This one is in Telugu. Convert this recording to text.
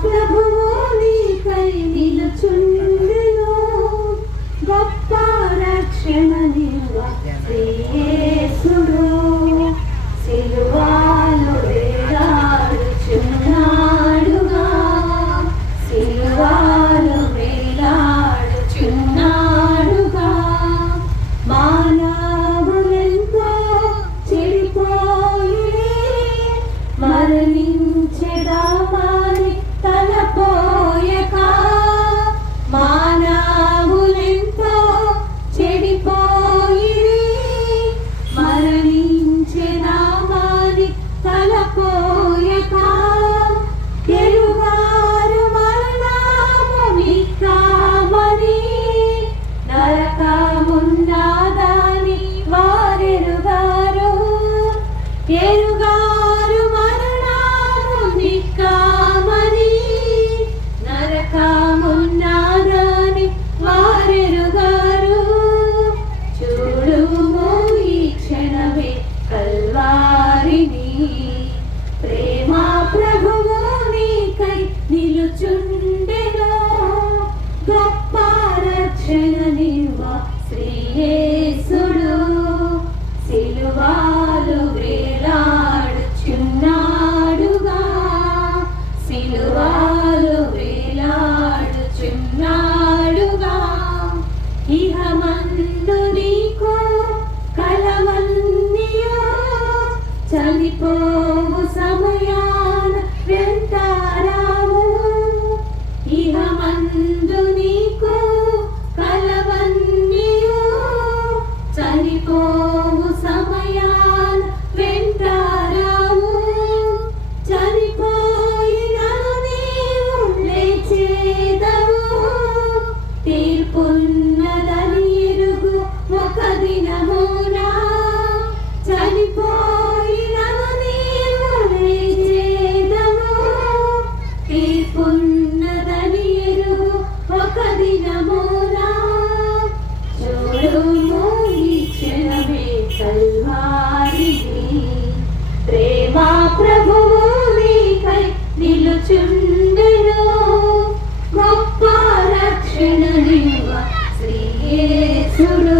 ప్రభువు నీకై నిలుచుండెను గొప్ప రక్షణ నీవు యేసుడు సిలువలో వేలాడుచున్నాడుగా సిలువలో వేలాడుచున్నాడుగా మానవులెంతో చెడిపోయి మరణించెదామని తలపోయక మానవులెంతో చెడిపోయి మరణించెదామని తలపోయక ఎరుగారు మరణము నిక్కామని నరకమున్నదని వారెరుగారు ఎరుగారు మరణము నిక్కామని నరకమున్నదని వారెరుగారు చూడుము ఈ క్షణమే కల్వారిని ప్రేమ ప్రభువు నీకై నిలుచుండెను గొప్ప రక్షణ నీవు శ్రీ యేసుడు సిలువలో వేలాడుచున్నాడుగా సిలువలో వేలాడుచున్నాడుగా ఇహమందు నీకు కలవన్నీయు చనిపోవు సమయాన వెంటారావు ఇహమందు నీకు కలవన్నీయు చనిపోవు సమయాన వెంటారావు చనిపోయినను నీవు లేచేదవు తీర్పున్నదని ఎరుగు ఒక దినమున చనిపోయినను నీవు లేచేదవు తీర్పున్నదని ఎరుగు ఒక దినమున చూడుము ఈ క్షణమే కల్వారిని ప్రేమ ప్రభువు నీకై నిలుచుండెను గొప్ప రక్షణ నీవు శ్రీ యేసుడు